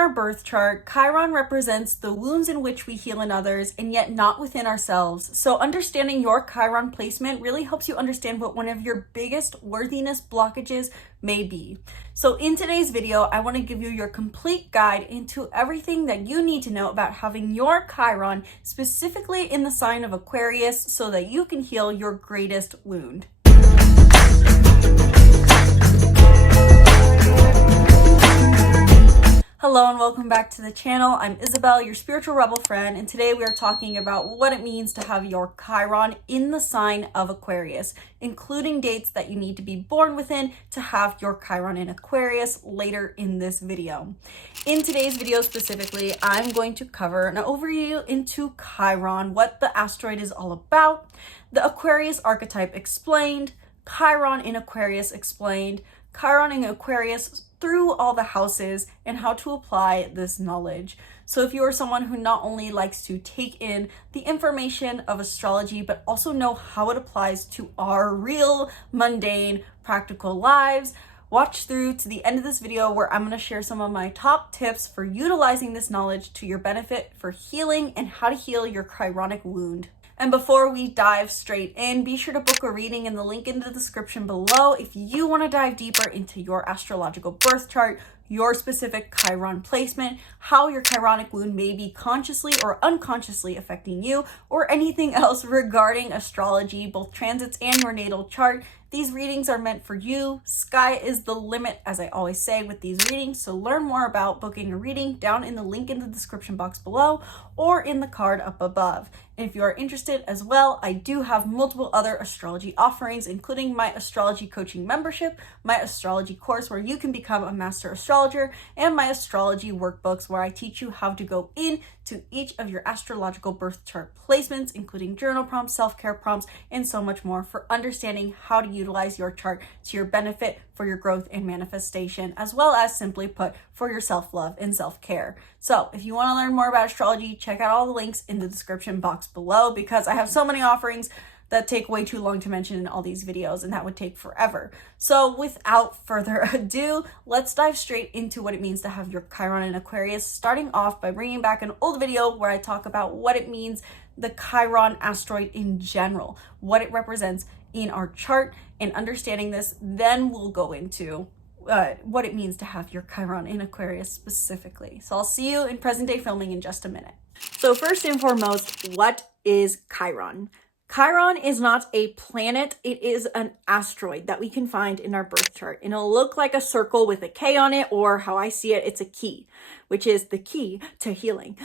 our birth chart, Chiron represents the wounds in which we heal in others and yet not within ourselves. So understanding your Chiron placement really helps you understand what one of your biggest worthiness blockages may be. So in today's video, I want to give you your complete guide into everything that you need to know about having your Chiron specifically in the sign of Aquarius so that you can heal your greatest wound. Hello and welcome back to the channel. I'm Isabel, your spiritual rebel friend, and today we are talking about what it means to have your Chiron in the sign of Aquarius, including dates that you need to be born within to have your Chiron in Aquarius later in this video. In today's video specifically, I'm going to cover an overview into Chiron, what the asteroid is all about, the Aquarius Archetype Explained, Chiron in Aquarius Explained, Chiron in Aquarius through all the houses, and how to apply this knowledge. So if you are someone who not only likes to take in the information of astrology, but also know how it applies to our real, mundane, practical lives, watch through to the end of this video where I'm going to share some of my top tips for utilizing this knowledge to your benefit for healing and how to heal your chironic wound. And before we dive straight in, be sure to book a reading in the link in the description below if you want to dive deeper into your astrological birth chart, your specific Chiron placement, how your chironic wound may be consciously or unconsciously affecting you, or anything else regarding astrology, both transits and your natal chart. These readings are meant for you. Sky is the limit, as I always say with these readings. So learn more about booking a reading down in the link in the description box below or in the card up above. And if you are interested as well, I do have multiple other astrology offerings, including my astrology coaching membership, my astrology course where you can become a master astrologer, and my astrology workbooks where I teach you how to go into each of your astrological birth chart placements, including journal prompts, self-care prompts, and so much more for understanding how to utilize your chart to your benefit for your growth and manifestation, as well as simply put, for your self-love and self-care. So if you want to learn more about astrology, check out all the links in the description box below because I have so many offerings that take way too long to mention in all these videos, and that would take forever. So without further ado, let's dive straight into what it means to have your Chiron in Aquarius, starting off by bringing back an old video where I talk about what it means, the Chiron asteroid in general, what it represents in our chart, and understanding this, then we'll go into what it means to have your Chiron in Aquarius specifically. So I'll see you in present day filming in just a minute. So first and foremost, what is Chiron? Chiron is not a planet, it is an asteroid that we can find in our birth chart. And it'll look like a circle with a K on it, or how I see it, it's a key, which is the key to healing.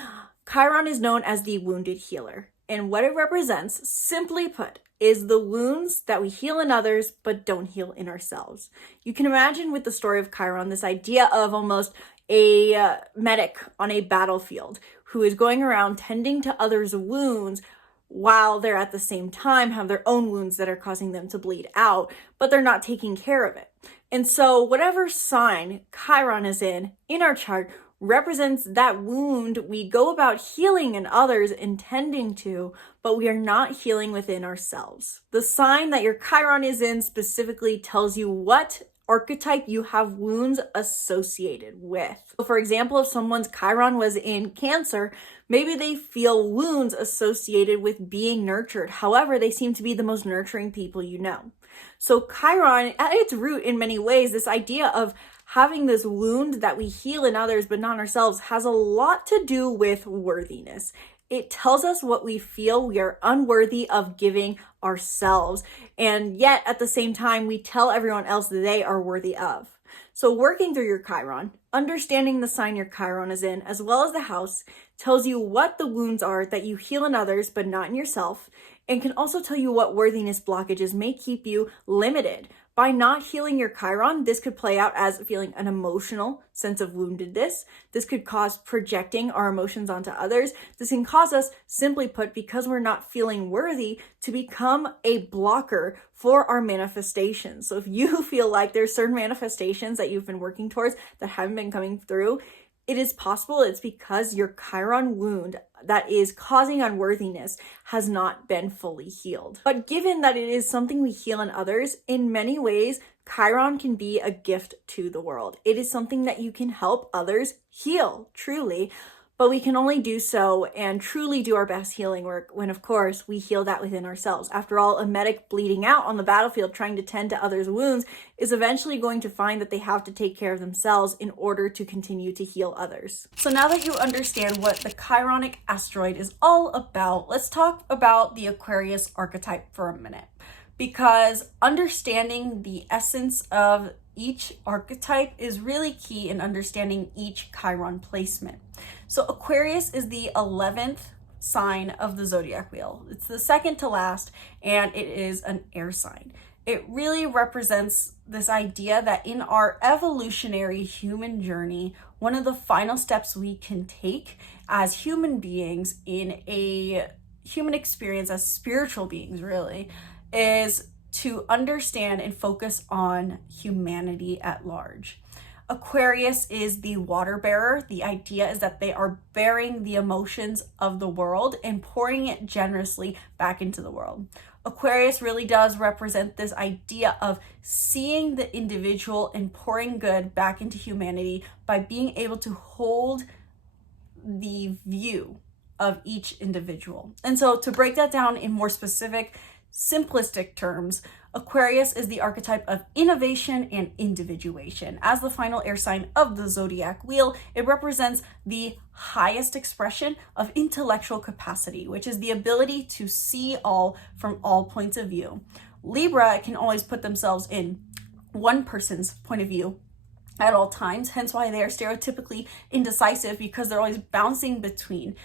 Chiron is known as the wounded healer. And what it represents, simply put, is the wounds that we heal in others but don't heal in ourselves. You can imagine with the story of Chiron, this idea of almost a medic on a battlefield who is going around tending to others' wounds while they're at the same time have their own wounds that are causing them to bleed out, but they're not taking care of it. And so whatever sign Chiron is in our chart represents that wound we go about healing in others and tending to, but we are not healing within ourselves. The sign that your Chiron is in specifically tells you what archetype you have wounds associated with. So for example, if someone's Chiron was in Cancer, maybe they feel wounds associated with being nurtured. However, they seem to be the most nurturing people you know. So Chiron, at its root in many ways, this idea of having this wound that we heal in others but not ourselves has a lot to do with worthiness. It tells us what we feel we are unworthy of giving ourselves, and yet at the same time we tell everyone else that they are worthy of. So working through your Chiron, understanding the sign your Chiron is in, as well as the house, tells you what the wounds are that you heal in others but not in yourself, and can also tell you what worthiness blockages may keep you limited. By not healing your Chiron, this could play out as feeling an emotional sense of woundedness. This could cause projecting our emotions onto others. This can cause us, simply put, because we're not feeling worthy, to become a blocker for our manifestations. So if you feel like there's certain manifestations that you've been working towards that haven't been coming through, it is possible it's because your Chiron wound that is causing unworthiness has not been fully healed. But given that it is something we heal in others, in many ways, Chiron can be a gift to the world. It is something that you can help others heal, truly, but we can only do so and truly do our best healing work when, of course, we heal that within ourselves. After all, a medic bleeding out on the battlefield trying to tend to others' wounds is eventually going to find that they have to take care of themselves in order to continue to heal others. So now that you understand what the Chironic asteroid is all about, let's talk about the Aquarius archetype for a minute. Because understanding the essence of each archetype is really key in understanding each Chiron placement. So Aquarius is the 11th sign of the zodiac wheel. It's the second to last, and it is an air sign. It really represents this idea that in our evolutionary human journey, one of the final steps we can take as human beings in a human experience, as spiritual beings really, is to understand and focus on humanity at large. Aquarius is the water bearer. The idea is that they are bearing the emotions of the world and pouring it generously back into the world. Aquarius really does represent this idea of seeing the individual and pouring good back into humanity by being able to hold the view of each individual. And so to break that down in more specific, simplistic terms, Aquarius is the archetype of innovation and individuation. As the final air sign of the zodiac wheel, it represents the highest expression of intellectual capacity, which is the ability to see all from all points of view. Libra can always put themselves in one person's point of view at all times, hence why they are stereotypically indecisive, because they're always bouncing between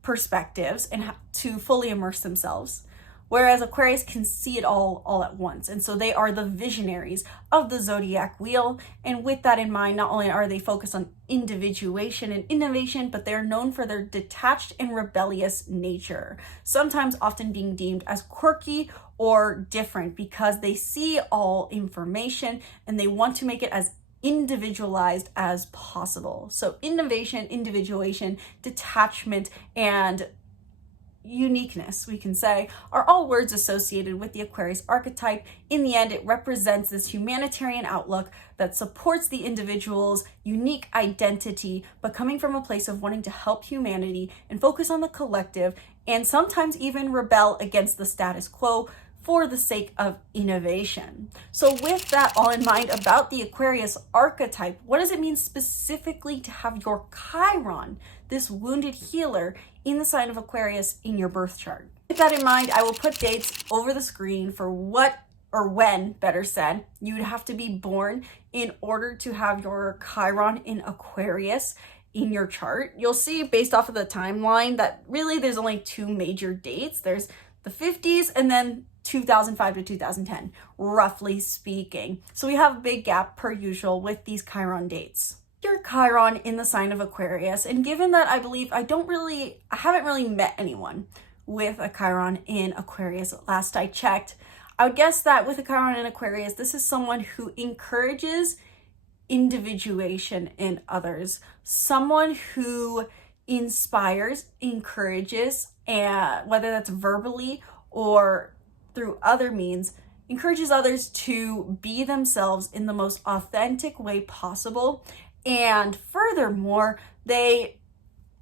perspectives and to fully immerse themselves. Whereas Aquarius can see it all at once. And so they are the visionaries of the zodiac wheel. And with that in mind, not only are they focused on individuation and innovation, but they're known for their detached and rebellious nature, sometimes often being deemed as quirky or different because they see all information and they want to make it as individualized as possible. So innovation, individuation, detachment, and uniqueness, we can say, are all words associated with the Aquarius archetype. In the end, it represents this humanitarian outlook that supports the individual's unique identity, but coming from a place of wanting to help humanity and focus on the collective, and sometimes even rebel against the status quo for the sake of innovation. So with that all in mind about the Aquarius archetype, what does it mean specifically to have your Chiron, this wounded healer, in the sign of Aquarius in your birth chart? With that in mind, I will put dates over the screen for what, or when, better said, you would have to be born in order to have your Chiron in Aquarius in your chart. You'll see based off of the timeline that really there's only two major dates. There's the 50s and then 2005 to 2010, roughly speaking. So we have a big gap per usual with these Chiron dates. Your Chiron in the sign of Aquarius, and given that I haven't really met anyone with a Chiron in Aquarius last I checked, I would guess that with a Chiron in Aquarius, this is someone who encourages individuation in others, someone who inspires, encourages, and whether that's verbally or through other means, encourages others to be themselves in the most authentic way possible. And furthermore, they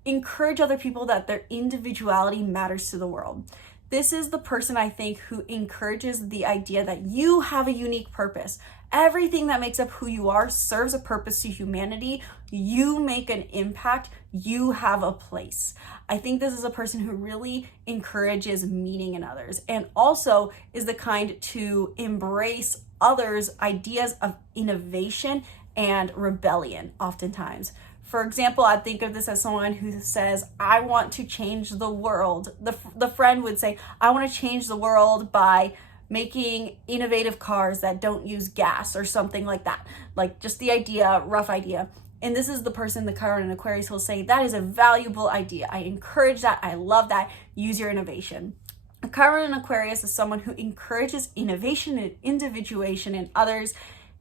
encourage other people that their individuality matters to the world. This is the person, I think, who encourages the idea that you have a unique purpose. Everything that makes up who you are serves a purpose to humanity. You make an impact. You have a place. I think this is a person who really encourages meaning in others and also is the kind to embrace others' ideas of innovation and rebellion oftentimes. For example, I think of this as someone who says, I want to change the world. The friend would say, I want to change the world by making innovative cars that don't use gas or something like that. Like just the idea, rough idea. And this is the person, the Chiron in Aquarius, will say, that is a valuable idea. I encourage that. I love that. Use your innovation. A Chiron in Aquarius is someone who encourages innovation and individuation in others.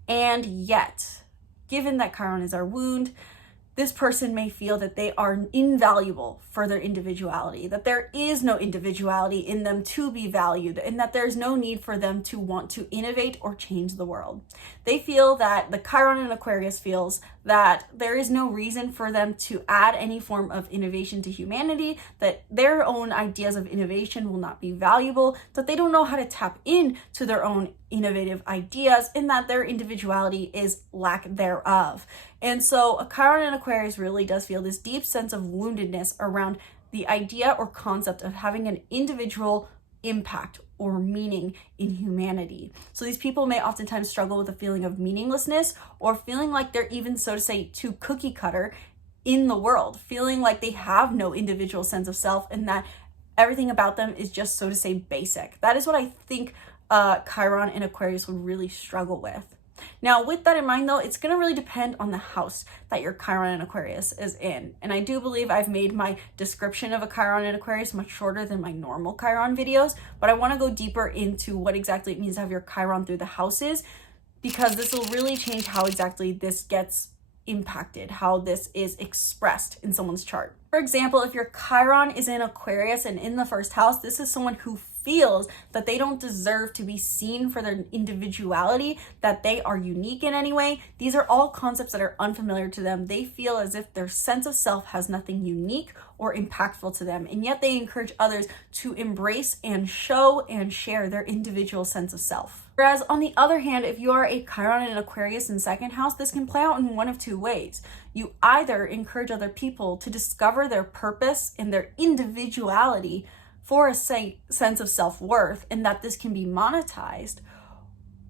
And yet, given that Chiron is our wound, this person may feel that they are invaluable for their individuality, that there is no individuality in them to be valued, and that there's no need for them to want to innovate or change the world. They feel that the Chiron in Aquarius feels that there is no reason for them to add any form of innovation to humanity, that their own ideas of innovation will not be valuable, that they don't know how to tap into their own innovative ideas, and that their individuality is lack thereof. And so a Chiron in Aquarius really does feel this deep sense of woundedness around the idea or concept of having an individual impact or meaning in humanity. So these people may oftentimes struggle with a feeling of meaninglessness, or feeling like they're even, so to say, too cookie cutter in the world, feeling like they have no individual sense of self and that everything about them is just, so to say, basic. That is what I think Chiron in Aquarius would really struggle with. Now, with that in mind, though, it's going to really depend on the house that your Chiron in Aquarius is in. And I do believe I've made my description of a Chiron in Aquarius much shorter than my normal Chiron videos, but I want to go deeper into what exactly it means to have your Chiron through the houses, because this will really change how exactly this gets impacted, how this is expressed in someone's chart. For example, if your Chiron is in Aquarius and in the first house, this is someone who feels that they don't deserve to be seen for their individuality, that they are unique in any way. These are all concepts that are unfamiliar to them. They feel as if their sense of self has nothing unique or impactful to them, and yet they encourage others to embrace and show and share their individual sense of self. Whereas on the other hand, if you are a Chiron in Aquarius in second house, this can play out in one of two ways. You either encourage other people to discover their purpose and their individuality for a sense of self-worth, and that this can be monetized,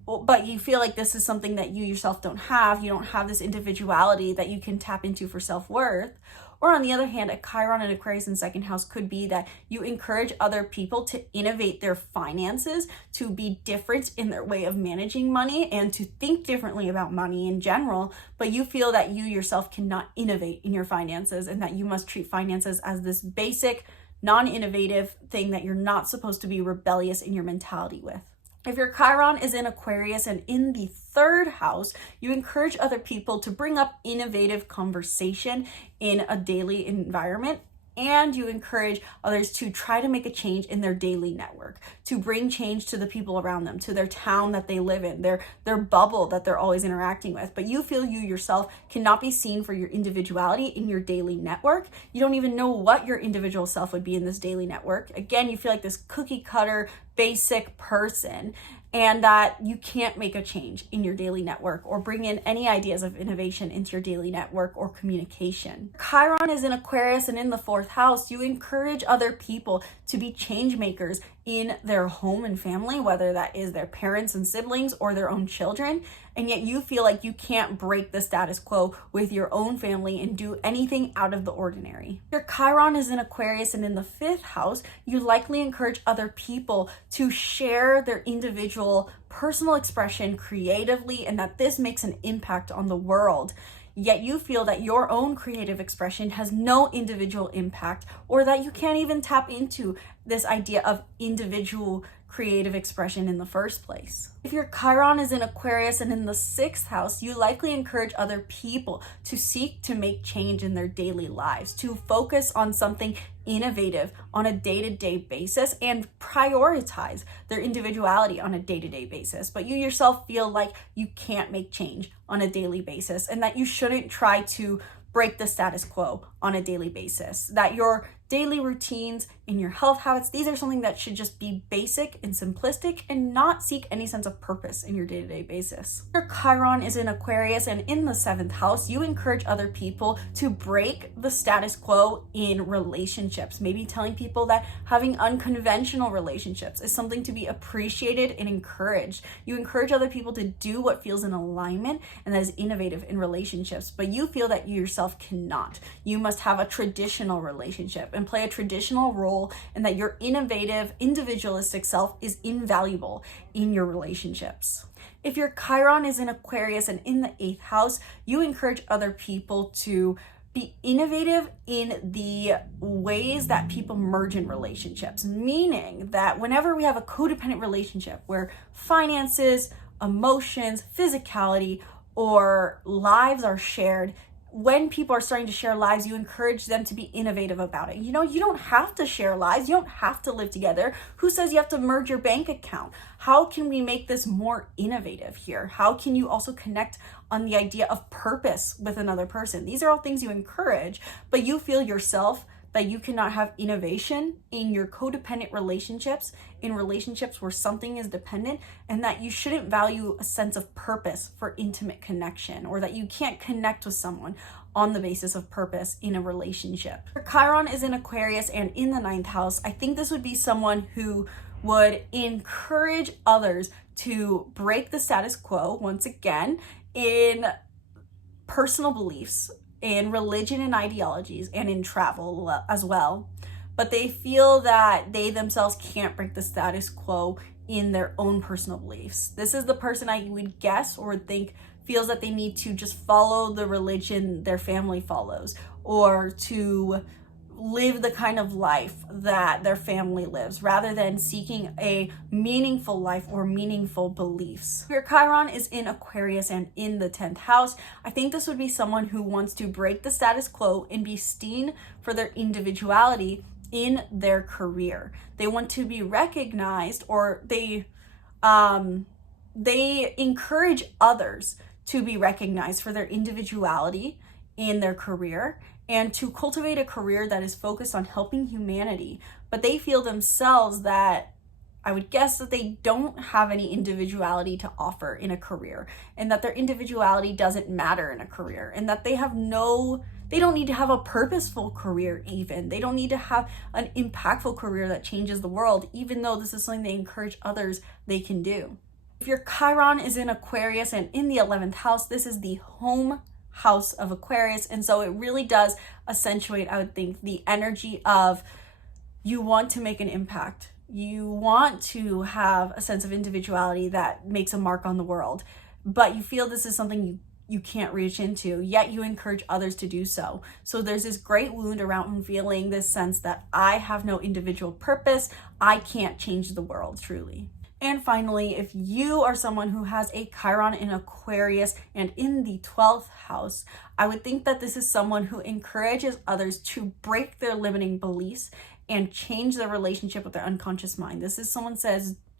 but you feel like this is something that you yourself don't have. You don't have this individuality that you can tap into for self-worth. Or on the other hand, a Chiron in Aquarius in second house could be that you encourage other people to innovate their finances, to be different in their way of managing money, and to think differently about money in general, but you feel that you yourself cannot innovate in your finances, and that you must treat finances as this basic, non-innovative thing that you're not supposed to be rebellious in your mentality with. If your Chiron is in Aquarius and in the third house, you encourage other people to bring up innovative conversation in a daily environment, and you encourage others to try to make a change in their daily network, to bring change to the people around them, to their town that they live in, their bubble that they're always interacting with. But you feel you yourself cannot be seen for your individuality in your daily network. You don't even know what your individual self would be in this daily network. Again, you feel like this cookie cutter, basic person, and that you can't make a change in your daily network or bring in any ideas of innovation into your daily network or communication. Chiron is in Aquarius and in the fourth house. You encourage other people to be change makers in their home and family, whether that is their parents and siblings or their own children, and yet you feel like you can't break the status quo with your own family and do anything out of the ordinary. Your Chiron is in Aquarius and in the fifth house. You likely encourage other people to share their individual personal expression creatively, and that this makes an impact on the world. Yet you feel that your own creative expression has no individual impact, or that you can't even tap into this idea of individual creative expression in the first place. If your Chiron is in Aquarius and in the sixth house, you likely encourage other people to seek to make change in their daily lives, to focus on something innovative on a day-to-day basis and prioritize their individuality on a day-to-day basis. But you yourself feel like you can't make change on a daily basis, and that you shouldn't try to break the status quo on a daily basis, that your daily routines and your health habits, these are something that should just be basic and simplistic and not seek any sense of purpose in your day-to-day basis. Your Chiron is in Aquarius and in the seventh house, you encourage other people to break the status quo in relationships, maybe telling people that having unconventional relationships is something to be appreciated and encouraged. You encourage other people to do what feels in alignment and that is innovative in relationships, but you feel that you yourself cannot. You must have a traditional relationship and play a traditional role, and that your innovative, individualistic self is invaluable in your relationships. If your Chiron is in Aquarius and in the eighth house, you encourage other people to be innovative in the ways that people merge in relationships, meaning that whenever we have a codependent relationship where finances, emotions, physicality, or lives are shared, when people are starting to share lives, you encourage them to be innovative about it. You know, you don't have to share lives. You don't have to live together. Who says you have to merge your bank account? How can we make this more innovative here? How can you also connect on the idea of purpose with another person? These are all things you encourage, but you feel yourself that you cannot have innovation in your codependent relationships, in relationships where something is dependent, and that you shouldn't value a sense of purpose for intimate connection, or that you can't connect with someone on the basis of purpose in a relationship. Chiron is in Aquarius and in the 9th house. I think this would be someone who would encourage others to break the status quo once again in personal beliefs, in religion and ideologies, and in travel as well. But they feel that they themselves can't break the status quo in their own personal beliefs. This is the person I would guess or would think feels that they need to just follow the religion their family follows, or to live the kind of life that their family lives, rather than seeking a meaningful life or meaningful beliefs. Your Chiron is in Aquarius and in the 10th house. I think this would be someone who wants to break the status quo and be seen for their individuality in their career. They want to be recognized, or they encourage others to be recognized for their individuality in their career, and to cultivate a career that is focused on helping humanity. But they feel themselves that, I would guess, that they don't have any individuality to offer in a career, and that their individuality doesn't matter in a career, and that they don't need to have a purposeful career even. They don't need to have an impactful career that changes the world, even though this is something they encourage others they can do. If your Chiron is in Aquarius and in the 11th house, this is the home house of Aquarius, and so it really does accentuate, I would think, the energy of you want to make an impact. You want to have a sense of individuality that makes a mark on the world, but you feel this is something you can't reach into, yet you encourage others to do so. So there's this great wound around feeling this sense that I have no individual purpose, I can't change the world truly. And finally, if you are someone who has a Chiron in Aquarius and in the 12th house, I would think that this is someone who encourages others to break their limiting beliefs and change their relationship with their unconscious mind. This is someone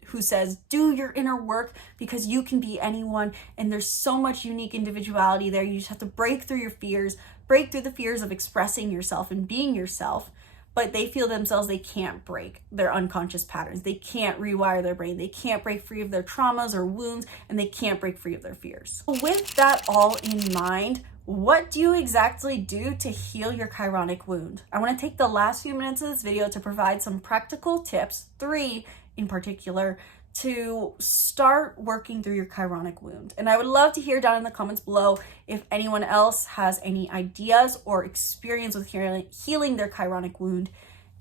who says, do your inner work, because you can be anyone, and there's so much unique individuality there. You just have to break through your fears, break through the fears of expressing yourself and being yourself. But they feel themselves they can't break their unconscious patterns. They can't rewire their brain. They can't break free of their traumas or wounds, and they can't break free of their fears. With that all in mind, what do you exactly do to heal your chironic wound? I want to take the last few minutes of this video to provide some practical tips, 3 in particular, to start working through your chironic wound. And I would love to hear down in the comments below if anyone else has any ideas or experience with healing their chironic wound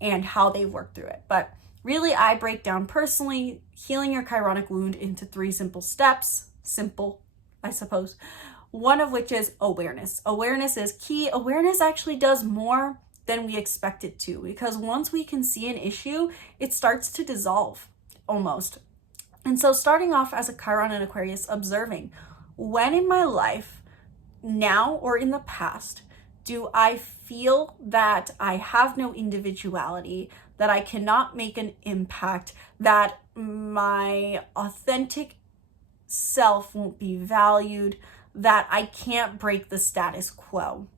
and how they've worked through it. But really, I break down personally healing your chironic wound into 3 simple steps. Simple, I suppose. One of which is awareness. Awareness is key. Awareness actually does more than we expect it to, because once we can see an issue, it starts to dissolve almost. And so starting off as a Chiron and Aquarius, observing, when in my life, now or in the past, do I feel that I have no individuality, that I cannot make an impact, that my authentic self won't be valued, that I can't break the status quo?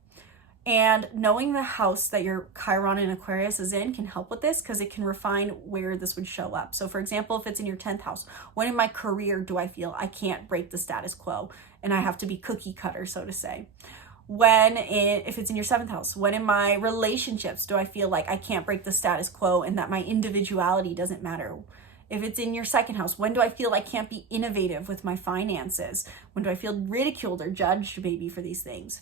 And knowing the house that your Chiron in Aquarius is in can help with this, because it can refine where this would show up. So for example, if it's in your 10th house, when in my career do I feel I can't break the status quo and I have to be cookie cutter, so to say? If it's in your 7th house, when in my relationships do I feel like I can't break the status quo and that my individuality doesn't matter? If it's in your 2nd house, when do I feel I can't be innovative with my finances? When do I feel ridiculed or judged maybe for these things?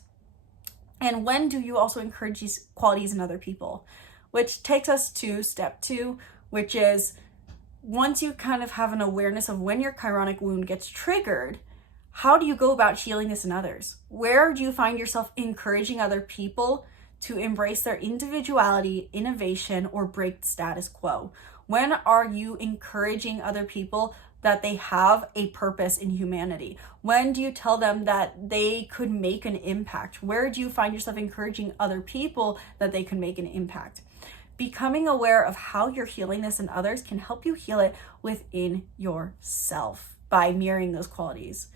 And when do you also encourage these qualities in other people? Which takes us to step 2, which is once you kind of have an awareness of when your chironic wound gets triggered, how do you go about healing this in others? Where do you find yourself encouraging other people to embrace their individuality, innovation, or break the status quo? When are you encouraging other people that they have a purpose in humanity? When do you tell them that they could make an impact? Where do you find yourself encouraging other people that they can make an impact? Becoming aware of how you're healing this in others can help you heal it within yourself by mirroring those qualities.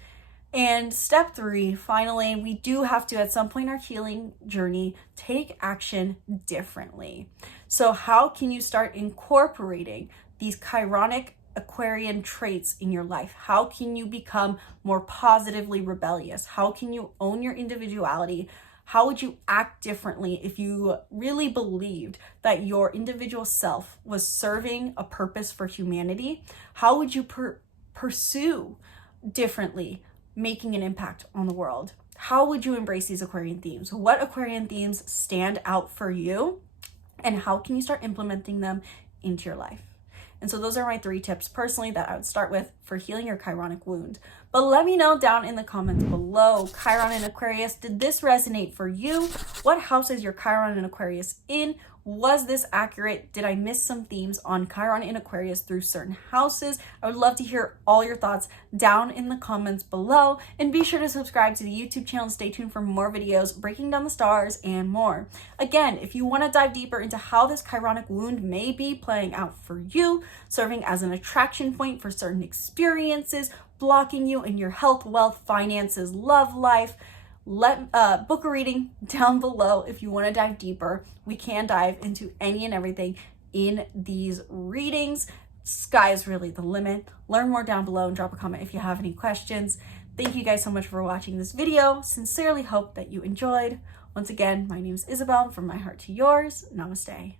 And step 3, finally, we do have to, at some point in our healing journey, take action differently. So how can you start incorporating these Chironic Aquarian traits in your life? How can you become more positively rebellious? How can you own your individuality? How would you act differently if you really believed that your individual self was serving a purpose for humanity? How would you pursue differently making an impact on the world? How would you embrace these Aquarian themes? What Aquarian themes stand out for you? And how can you start implementing them into your life? And so those are my 3 tips personally that I would start with for healing your Chironic wound. But let me know down in the comments below, Chiron and Aquarius, did this resonate for you? What house is your Chiron and Aquarius in? Was this accurate? Did I miss some themes on Chiron and Aquarius through certain houses? I would love to hear all your thoughts down in the comments below. And be sure to subscribe to the YouTube channel and stay tuned for more videos breaking down the stars and more. Again, if you want to dive deeper into how this Chironic wound may be playing out for you, serving as an attraction point for certain experiences, blocking you in your health, wealth, finances, love life, book a reading down below. If you want to dive deeper, we can dive into any and everything in these readings. Sky is really the limit. Learn more down below and drop a comment if you have any questions. Thank you guys so much for watching this video. Sincerely hope that you enjoyed. Once again, my name is Isabel. From my heart to yours, namaste.